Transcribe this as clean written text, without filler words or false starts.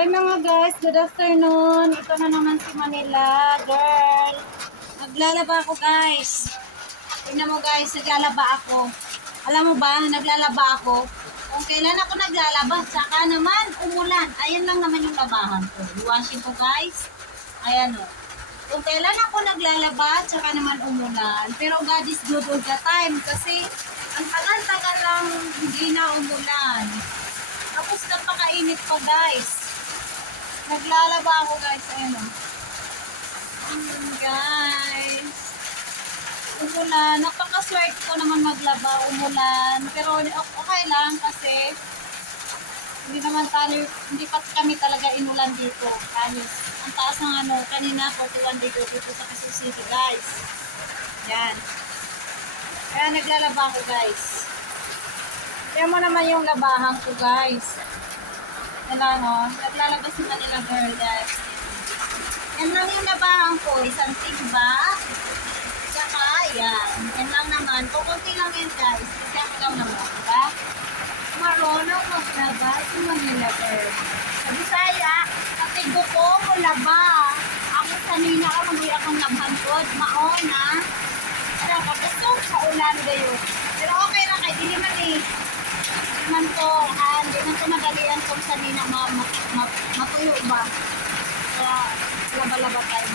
Hi mga guys, good afternoon. Ito na naman si Manila, girl. Naglalaba ako guys. Tingnan mo guys, naglalaba ako. Alam mo ba, naglalaba ako. Kung kailan ako naglalaba, saka naman umulan. Ayan lang naman yung labahan ko. Iwashing ko guys. Ayan o. Kung kailan ako naglalaba, saka naman umulan. Pero God is good all the time kasi ang tagal-tagal lang hindi na umulan. Tapos napakainit pa guys. Naglalaba ako guys, ayun o. Guys. Umulan. Napakaswerte ko naman maglaba, umulan. Pero okay lang kasi hindi naman tayo, hindi pa kami talaga inulan dito. Ayos. Ang taas ng kanina 41 degrees dito sa Quezon City guys. Yan. Kaya naglalaba ako guys. Kaya mo naman yung labahan ko guys. Yan lang o. Naglalaba si Manila girl guys. Yan lang yung labahan ko. Isang timba. Saka yan. Yan lang naman. Kukunti lang yan guys. Kasi ako lang naman. Diba? Marunong maglaba si Manila girl. Sa Bisaya, katigo ko laba. Ako sanina ako mag-uwi akong nabhantod. Maona. Kaya kapasok sa ulan gayo. Pero okay lang kay dili man eh. Hindi man to madalian kung sanina matuyo ba. Kaya laba-laba tayo.